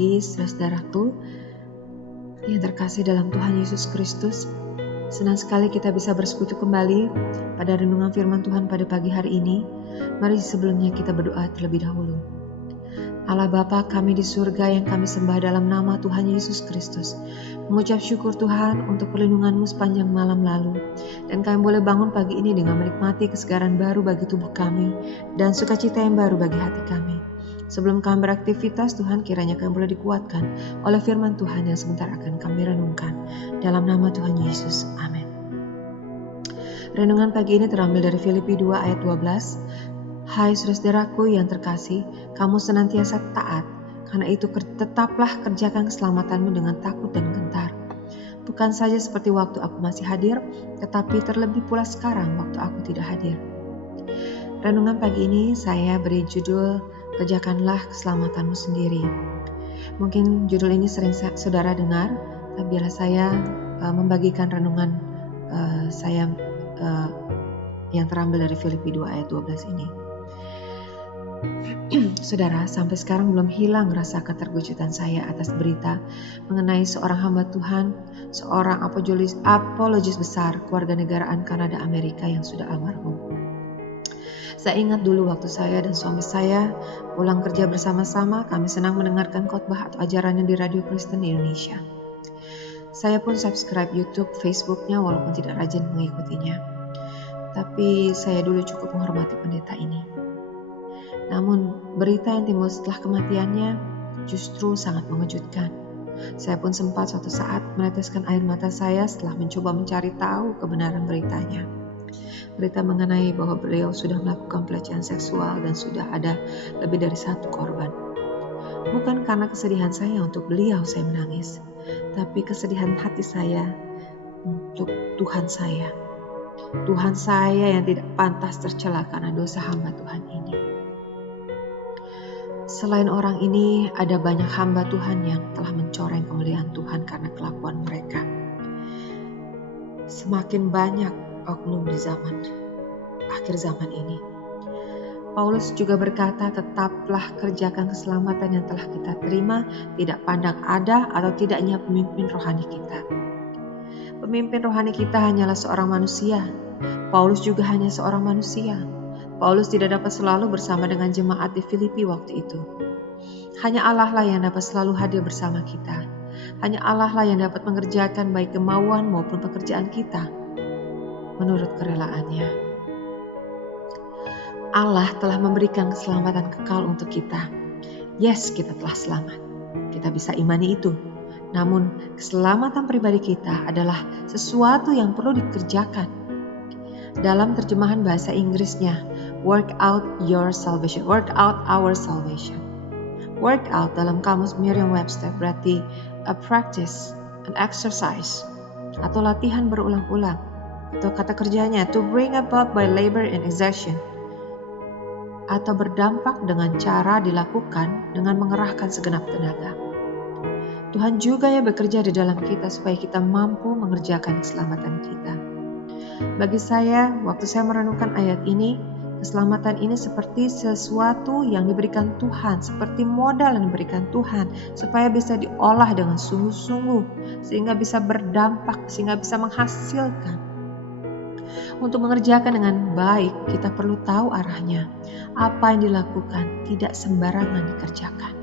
pagi, saudaraku yang terkasih dalam Tuhan Yesus Kristus. Senang sekali kita bisa bersekutu kembali pada renungan firman Tuhan pada pagi hari ini. Mari sebelumnya kita berdoa terlebih dahulu. Allah Bapa kami di surga yang kami sembah dalam nama Tuhan Yesus Kristus. Mengucap syukur Tuhan untuk perlindungan-Mu sepanjang malam lalu. Dan kami boleh bangun pagi ini dengan menikmati kesegaran baru bagi tubuh kami dan sukacita yang baru bagi hati kami. Sebelum kami beraktivitas, Tuhan kiranya kami boleh dikuatkan oleh firman Tuhan yang sebentar akan kami renungkan. Dalam nama Tuhan Yesus, amin. Renungan pagi ini terambil dari Filipi 2 ayat 12. Hai saudaraku yang terkasih, kamu senantiasa taat, karena itu tetaplah kerjakan keselamatanmu dengan takut dan gentar. Bukan saja seperti waktu aku masih hadir, tetapi terlebih pula sekarang waktu aku tidak hadir. Renungan pagi ini saya beri judul, kerjakanlah keselamatanmu sendiri. Mungkin judul ini sering saudara dengar, tapi biarlah saya membagikan renungan saya yang terambil dari Filipi 2 ayat 12 ini. Saudara, sampai sekarang belum hilang rasa keterkejutan saya atas berita mengenai seorang hamba Tuhan, seorang apologis besar keluarga negaraan Kanada Amerika yang sudah almarhum. Saya ingat dulu waktu saya dan suami saya pulang kerja bersama-sama, kami senang mendengarkan khotbah atau ajarannya di Radio Kristen di Indonesia. Saya pun subscribe YouTube, Facebooknya walaupun tidak rajin mengikutinya. Tapi saya dulu cukup menghormati pendeta ini. Namun berita yang timbul setelah kematiannya justru sangat mengejutkan. Saya pun sempat suatu saat meneteskan air mata saya setelah mencoba mencari tahu kebenaran beritanya. Berita mengenai bahwa beliau sudah melakukan pelecehan seksual dan sudah ada lebih dari satu korban. Bukan karena kesedihan saya untuk beliau saya menangis, tapi kesedihan hati saya untuk Tuhan saya. Tuhan saya yang tidak pantas tercela karena dosa hamba Tuhan ini. Selain orang ini, ada banyak hamba Tuhan yang telah mencoreng kemuliaan Tuhan karena kelakuan mereka. Semakin banyak oknum di akhir zaman ini. Paulus juga berkata, tetaplah kerjakan keselamatan yang telah kita terima, tidak pandang ada atau tidaknya pemimpin rohani kita. Pemimpin rohani kita hanyalah seorang manusia. Paulus juga hanya seorang manusia. Paulus tidak dapat selalu bersama dengan jemaat di Filipi waktu itu. Hanya Allah lah yang dapat selalu hadir bersama kita. Hanya Allah lah yang dapat mengerjakan baik kemauan maupun pekerjaan kita menurut kerelaannya. Allah telah memberikan keselamatan kekal untuk kita. Yes, kita telah selamat. Kita bisa imani itu. Namun, keselamatan pribadi kita adalah sesuatu yang perlu dikerjakan. Dalam terjemahan bahasa Inggrisnya, work out your salvation, work out our salvation. Work out dalam kamus Merriam-Webster berarti a practice, an exercise, atau latihan berulang-ulang. Atau kata kerjanya, to bring about by labor and exertion. Atau berdampak dengan cara dilakukan dengan mengerahkan segenap tenaga. Tuhan juga yang bekerja di dalam kita supaya kita mampu mengerjakan keselamatan kita. Bagi saya, waktu saya merenungkan ayat ini, keselamatan ini seperti sesuatu yang diberikan Tuhan, seperti modal yang diberikan Tuhan, supaya bisa diolah dengan sungguh-sungguh, sehingga bisa berdampak, sehingga bisa menghasilkan. Untuk mengerjakan dengan baik, kita perlu tahu arahnya. Apa yang dilakukan tidak sembarangan dikerjakan.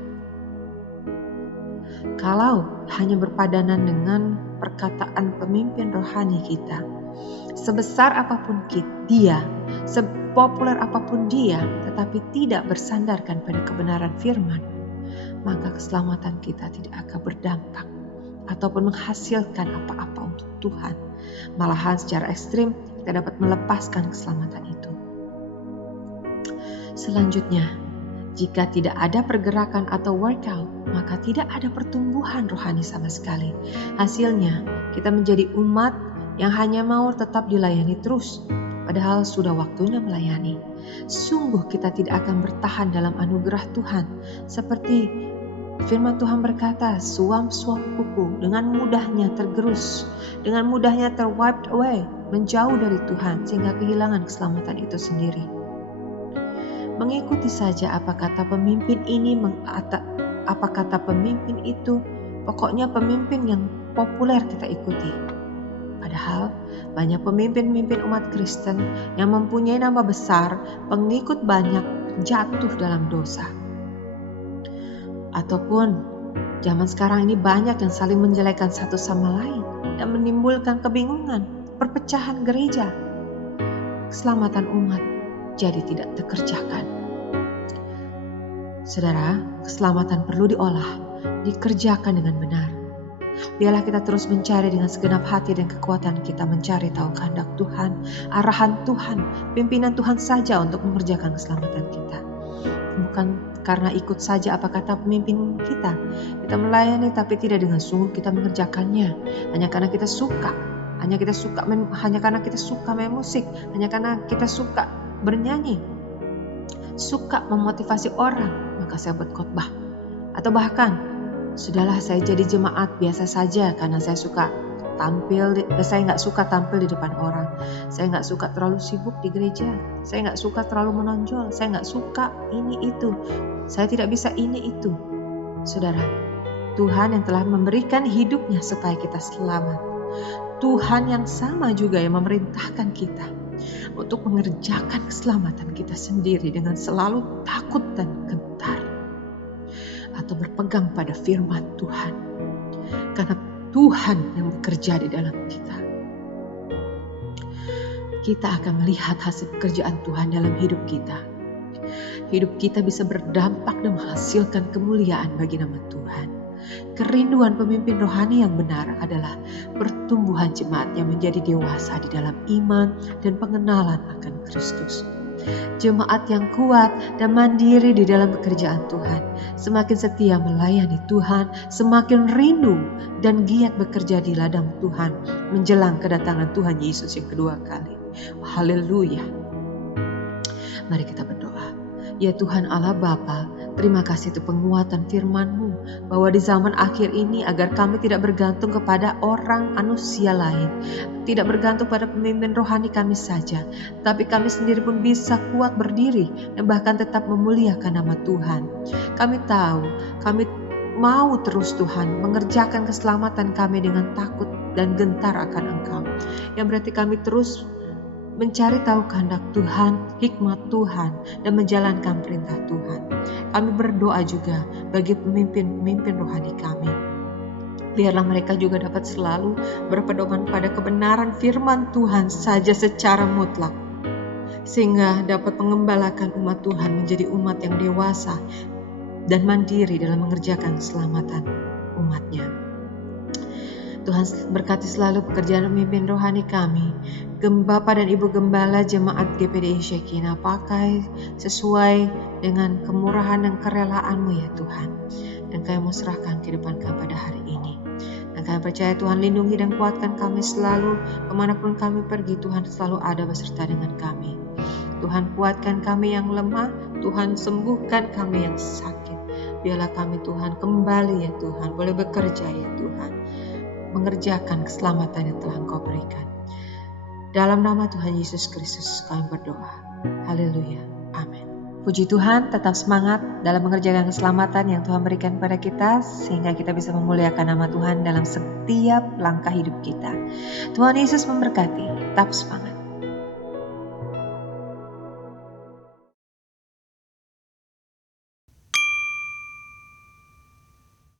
Kalau hanya berpadanan dengan perkataan pemimpin rohani kita, sebesar apapun dia, sepopuler apapun dia, tetapi tidak bersandarkan pada kebenaran firman, maka keselamatan kita tidak akan berdampak ataupun menghasilkan apa-apa untuk Tuhan. Malahan secara ekstrim kita dapat melepaskan keselamatan itu. Selanjutnya, jika tidak ada pergerakan atau workout, maka tidak ada pertumbuhan rohani sama sekali. Hasilnya, kita menjadi umat yang hanya mau tetap dilayani terus, padahal sudah waktunya melayani. Sungguh kita tidak akan bertahan dalam anugerah Tuhan. Seperti firman Tuhan berkata, suam-suam kuku dengan mudahnya tergerus, dengan mudahnya terwiped away, menjauh dari Tuhan sehingga kehilangan keselamatan itu sendiri. Mengikuti saja apa kata pemimpin ini, apa apa kata pemimpin itu. Pokoknya pemimpin yang populer kita ikuti. Padahal banyak pemimpin-pemimpin umat Kristen yang mempunyai nama besar, pengikut banyak, jatuh dalam dosa. Ataupun zaman sekarang ini banyak yang saling menjelekkan satu sama lain dan menimbulkan kebingungan, perpecahan gereja. Keselamatan umat jadi tidak terkerjakan. Saudara, keselamatan perlu diolah, dikerjakan dengan benar. Biarlah kita terus mencari dengan segenap hati dan kekuatan kita, mencari tahu kehendak Tuhan, arahan Tuhan, pimpinan Tuhan saja untuk mengerjakan keselamatan kita. Bukan karena ikut saja apa kata pemimpin kita. Kita melayani tapi tidak dengan sungguh kita mengerjakannya. Hanya karena kita suka, hanya karena kita suka main musik, hanya karena kita suka bernyanyi, suka memotivasi orang, maka saya buat khotbah. Atau bahkan, sudahlah saya jadi jemaat biasa saja karena saya nggak suka tampil di depan orang. Saya nggak suka terlalu sibuk di gereja. Saya nggak suka terlalu menonjol. Saya nggak suka ini itu. Saya tidak bisa ini itu. Saudara, Tuhan yang telah memberikan hidupnya supaya kita selamat. Tuhan yang sama juga yang memerintahkan kita untuk mengerjakan keselamatan kita sendiri dengan selalu takut dan gentar, atau berpegang pada firman Tuhan, karena Tuhan yang bekerja di dalam kita. Kita akan melihat hasil pekerjaan Tuhan dalam hidup kita. Hidup kita bisa berdampak dan menghasilkan kemuliaan bagi nama Tuhan. Kerinduan pemimpin rohani yang benar adalah pertumbuhan jemaat yang menjadi dewasa di dalam iman dan pengenalan akan Kristus. Jemaat yang kuat dan mandiri di dalam pekerjaan Tuhan, semakin setia melayani Tuhan, semakin rindu dan giat bekerja di ladang Tuhan menjelang kedatangan Tuhan Yesus yang kedua kali. Haleluya. Mari kita berdoa. Ya Tuhan Allah Bapa, terima kasih untuk penguatan firman-Mu bahwa di zaman akhir ini agar kami tidak bergantung kepada orang manusia lain, tidak bergantung pada pemimpin rohani kami saja, tapi kami sendiri pun bisa kuat berdiri dan bahkan tetap memuliakan nama Tuhan. Kami tahu, kami mau terus Tuhan mengerjakan keselamatan kami dengan takut dan gentar akan Engkau. Yang berarti kami terus mencari tahu kehendak Tuhan, hikmat Tuhan, dan menjalankan perintah Tuhan. Kami berdoa juga bagi pemimpin-pemimpin rohani kami. Biarlah mereka juga dapat selalu berpedoman pada kebenaran firman Tuhan saja secara mutlak, sehingga dapat mengembalakan umat Tuhan menjadi umat yang dewasa dan mandiri dalam mengerjakan keselamatan umatnya. Tuhan berkati selalu pekerjaan pemimpin rohani kami, Bapak dan Ibu Gembala Jemaat GPDI Shekinah, pakai sesuai dengan kemurahan dan kerelaan-Mu ya Tuhan. Dan kami mau serahkan kehidupan kami pada hari ini. Dan kami percaya Tuhan lindungi dan kuatkan kami selalu, kemanapun kami pergi Tuhan selalu ada beserta dengan kami. Tuhan kuatkan kami yang lemah, Tuhan sembuhkan kami yang sakit. Biarlah kami Tuhan kembali ya Tuhan, boleh bekerja ya Tuhan, mengerjakan keselamatan yang telah Engkau berikan. Dalam nama Tuhan Yesus Kristus kami berdoa. Haleluya. Amin. Puji Tuhan, tetap semangat dalam mengerjakan keselamatan yang Tuhan berikan kepada kita, sehingga kita bisa memuliakan nama Tuhan dalam setiap langkah hidup kita. Tuhan Yesus memberkati. Tetap semangat.